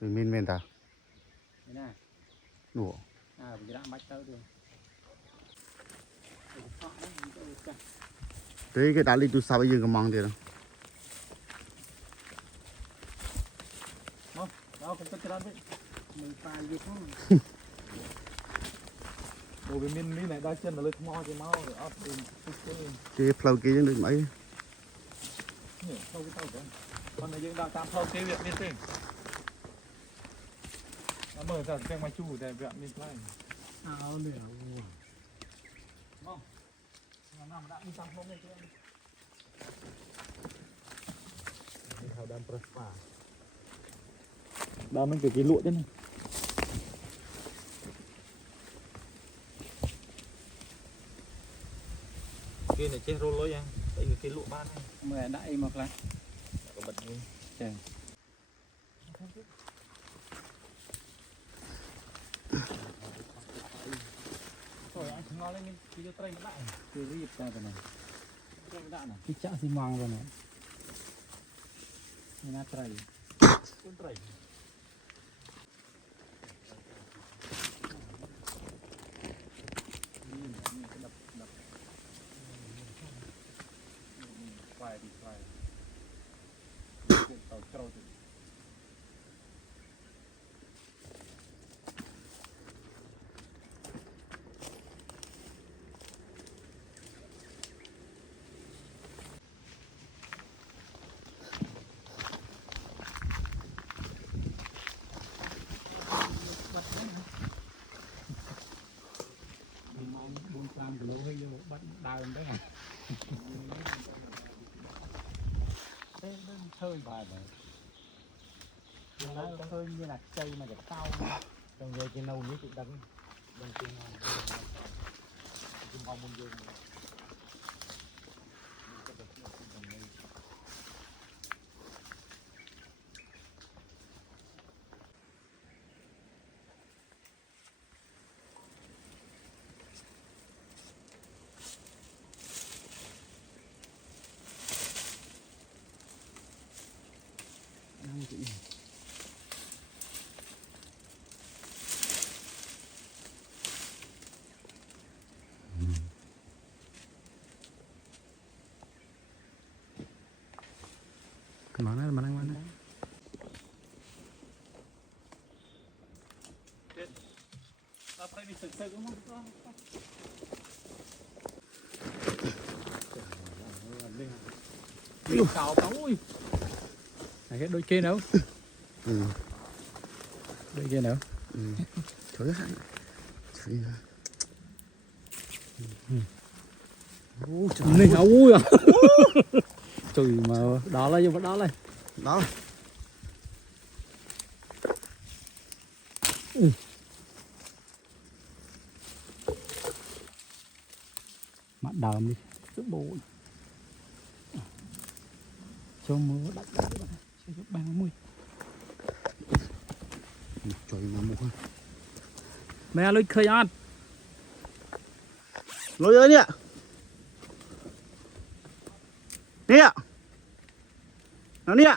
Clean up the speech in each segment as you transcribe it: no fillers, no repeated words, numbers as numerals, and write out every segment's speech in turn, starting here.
nè mình ta đủ đấy cái đá đi tu sao bây giờ cái măng thế đó cũng tất cả đấy mình pha gì không đồ về mình này đa chân là lấy mò cho máu để ấp cái flow kia những được mấy không cái tàu đấy con nàyយើងដាក់តាមផ្លូវគេវាមានទេអត់មើលតែទាំងមកជូរតែវាមានផ្លែអោនេះមកណាមកដាក់នេះតាមផ្លូវនេះគេនេះហៅដើមប្រស្វាដើមហ្នឹងគេលក់ទេណាគេnàyចេះរលុយហ្នឹងតែគេលក់បានមើលដាក់អីមកខ្លះក៏បិទនេះចាអូយអញឆ្ងល់នេះគេយកត្រីមកដាក់គេរៀបតែប៉ុណ្ណឹងត្រីមកដាក់ណាគេចាក់ស៊ីម៉ងទៅណានេះណាត្រីត្រីlàm cái lỗ hay vô bắt đào đấy hả? Thế hơi bài vậy. Nó hơi như là cây mà để tao. Trong về cái nâu nước cũng đắng. Bên kia ngon muốn vô. Mana mana. Apa ini selesai kamu? Cào cống ui. Này cái đôi kia nữa. Đôi kia nữa. Trời ơi. Này ui à. Trời mà đó là vô đó này. Đó. Mặt đờm đi, chút bụi. Cho mưa đặt cho chút 30. Trời mà mua. Mẹ lôi khơi ăn. Lôi ơi nè. Nè. Nó nè.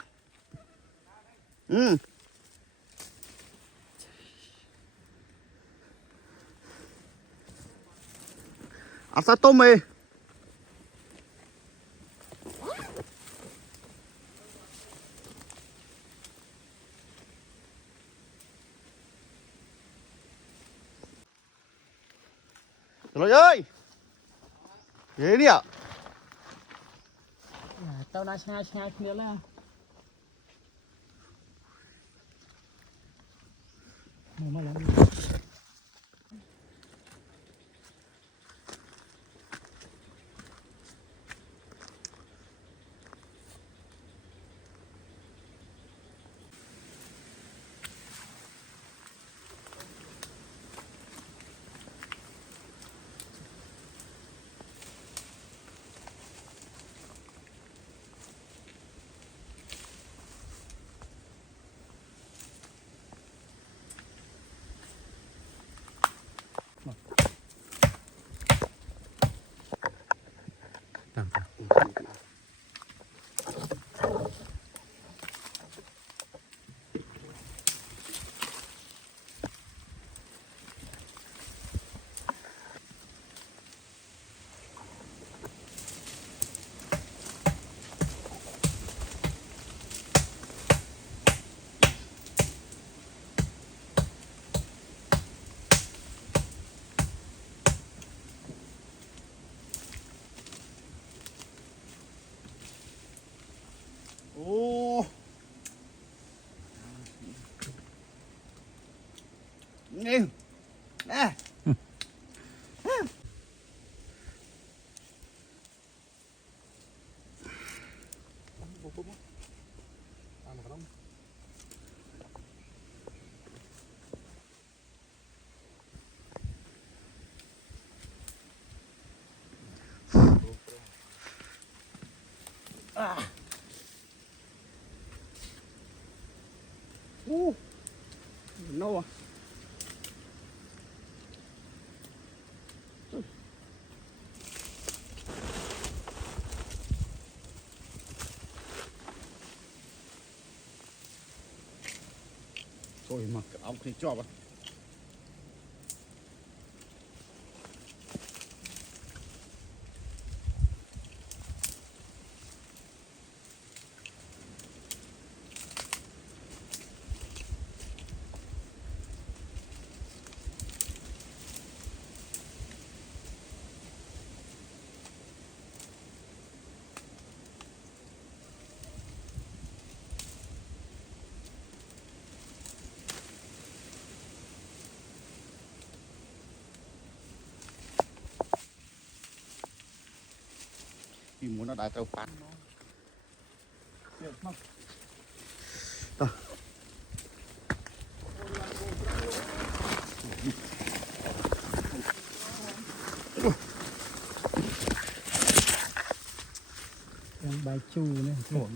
Sao tôm mì. Lôi ơi. Ghê đi ạ. Tao đã nhai kia là. Mà làm gì? Nghe. Nè. No. Thôi mà cái ống thì cho vào. Vì muốn nó đã trâu phát. Ăn bài chu này. Nổ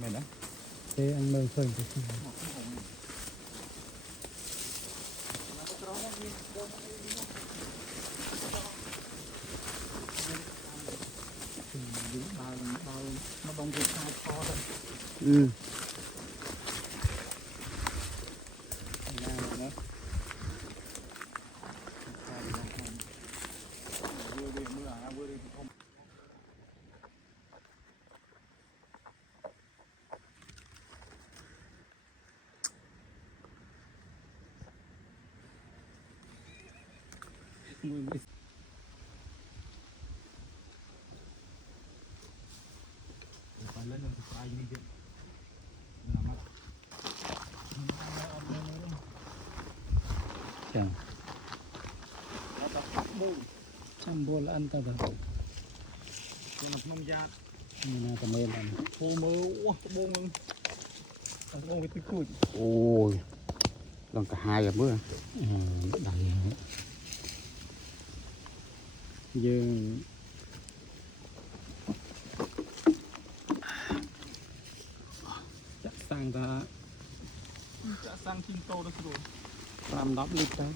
mày đó. Thế ăn mơ phơi thì nó bông việt hai kho thôi. Ừ. Chẳng trăm bồn ăn ta rồi Cho nó nông gia. mình là tầm em ăn Hồ mơ quá bông bông với cái cùi. Ôi lần cả hai rồi mới đằng dương chắc sang ta Đã sang kinh tô đó rồi. 5-10 lít đấy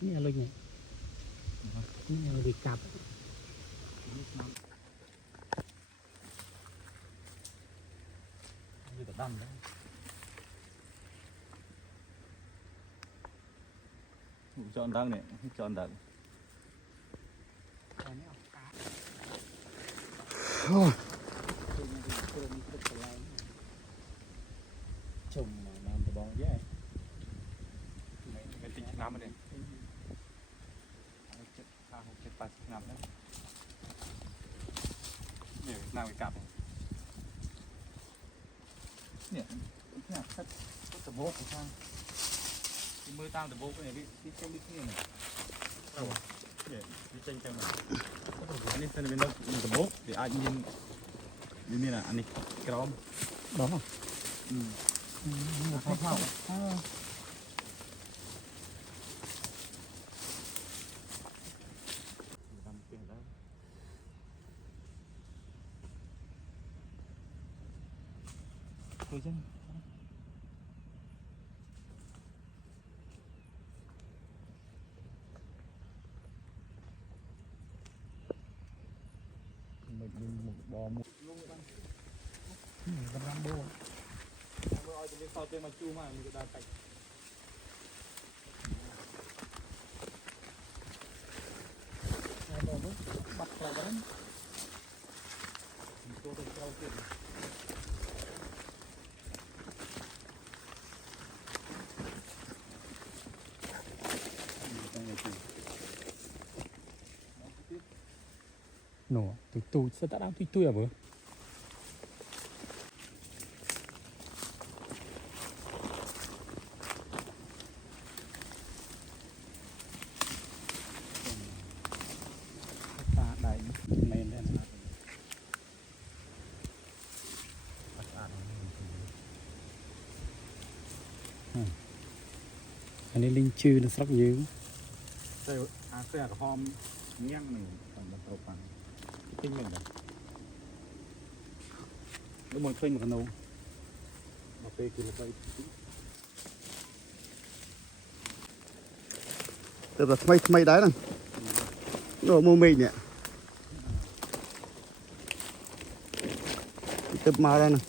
nghe luôn nhỉ nghe bị cặp Như là đâm đấy. Chọn đăng này, chọn đăng. chồng mà làm cái bóng dễ Cái tính năm ở đây. 7-8 năm đấy. Để nào cái cặp. Nè, cái cắt tờ bố của sang. Cái mưa tao tờ bố cái này đi xem đi kia này. Đâu à? Để đi tranh cho mình. Anh ấy xem bên đâu tờ bố để ai nhìn như là anh ấy cái đó. đó Không không. Thôi chứ. Mình một bò một luôn các bạn. con răng bô Bữa ai cũng biết sao tên mà chu mà mình đã cạch. bắt lại đó Tôi được trao tiền. nổ tụi sao ta đang tụi à bữa ta đại men đây là anh ấy linh chư nó sắp dữ đây cái là hom nhang này còn là tàu bằng tinh mình này nó mồi khơi một cái nâu mà pe kia là bay Tức là thay đáy này nó mua mình nè tập mà đây này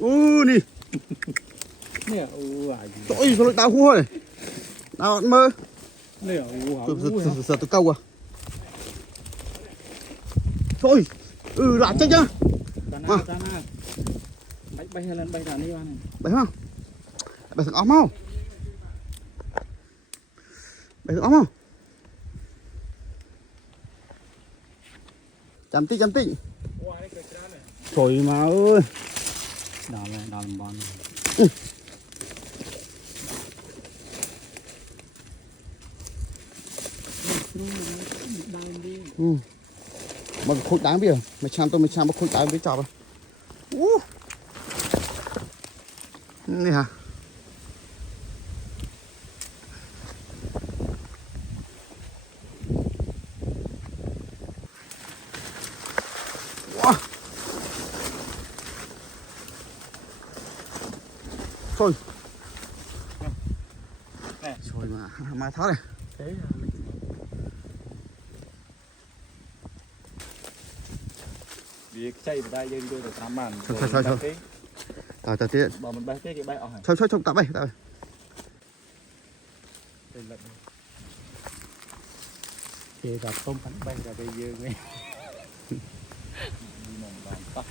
nè nè tội rồi đau hua này đau mơ nè giờ tôi câu à thôi làm chết nhá bay lên bay ra đi bạn bay không bay thằng ống không bay thằng ống không chăm tí trời mà ơi đó là bon mà khối đá bây giờ mày chăm mà khối đá với chọc à này hả thôi rồi mà thoát này vì chạy vào đây dân tôi được 8 màn thôi tiết bỏ mình bay cái bay ở hải thôi tạm bay kê gặp tôm bánh bay ra đây dơ nghe đi mòn bàn tắt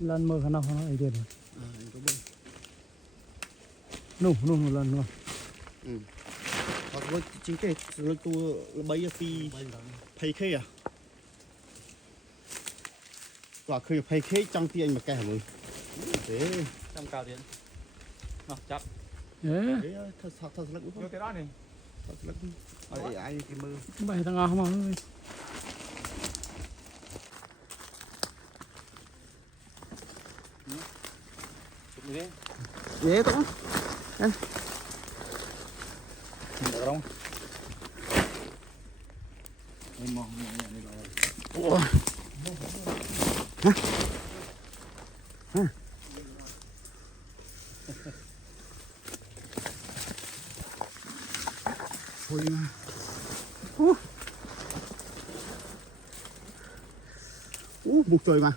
lần mơ khả năng nó ấy rồi nụ lần nữa hoặc với chính cái rồi tôi bay phi pay khê à quả khơi pay khê trong tiền mà cái hả mày thế trong cao tiền nó chặt thật lắm vô cái đó này thật lắm ai cái mơ bay thằng không ơi dễ tốt được không em mong hả thôi mà một trời mà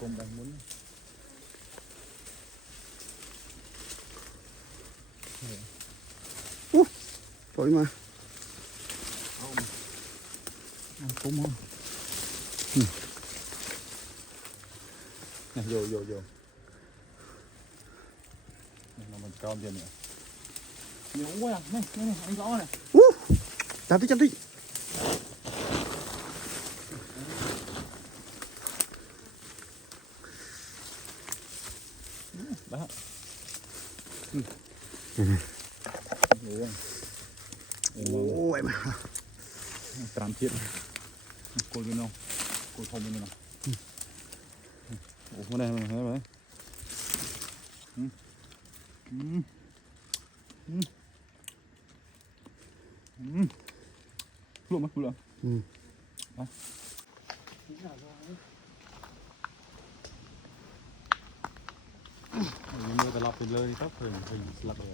cùng đang muốn trời mà cũng không nè vô này là mình con tiền nữa nhiều quá này anh rõ này chăm tí đó ôi mà 5 triệu côi bên đâu côi thông bên nào ủa đây thấy vậy luôn mất luôn mua cái lọc lên đi tóc hình lọc rồi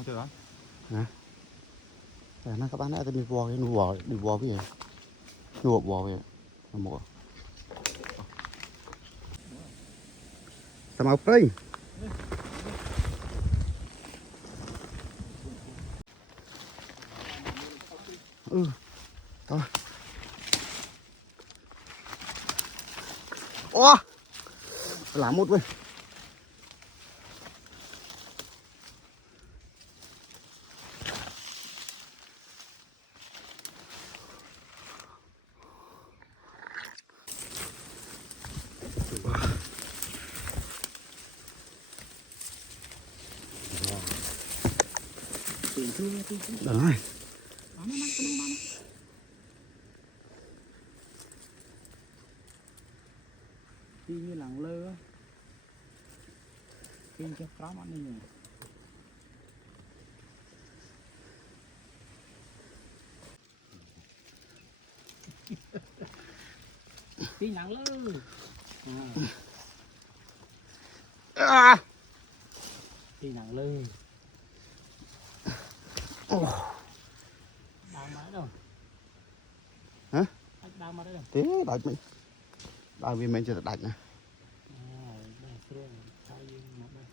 không chưa đó Nah, các bạn đã từng đi vò cái gì? Nuột vò vậy. Một. Sama apa? Thôi. Ô! Làm một vậy. Rồi. Đi như làng lơ á. Kinh cái phá mắt này. Đi làng lơ. À. Đi làng lơ. Đang mãi đâu? Hả? Anh đang mãi đâu? Thế đợi mình. Đợi vì mình chưa đợi nè. Đây xuống thay mặt đây.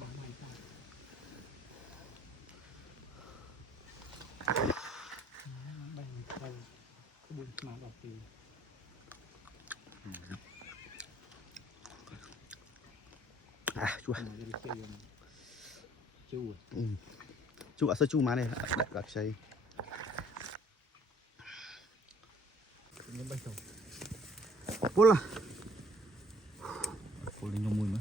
Bằng này ta. Đây cái buồn mà đọc thì À, chua. chua. Chua sơ chua mà này, đặt xây. Những bây giờ Bola. cô lên trong mùi mà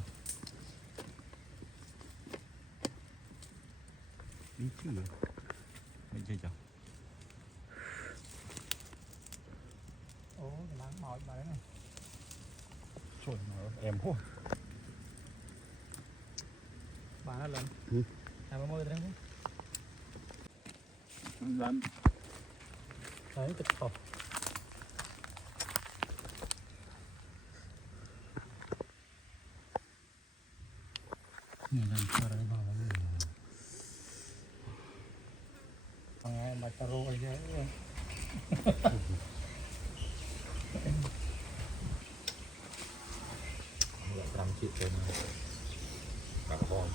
đi chứ mình chơi chào Láng mỏi bà đấy này. trời em hô Bà nó lần. Ừ. Làm môi đấy không? làm Đấy cực khổ. Này làm sao đấy vào đấy. Nghe bà ta rô ấy chứ. làm chuyện trên cả con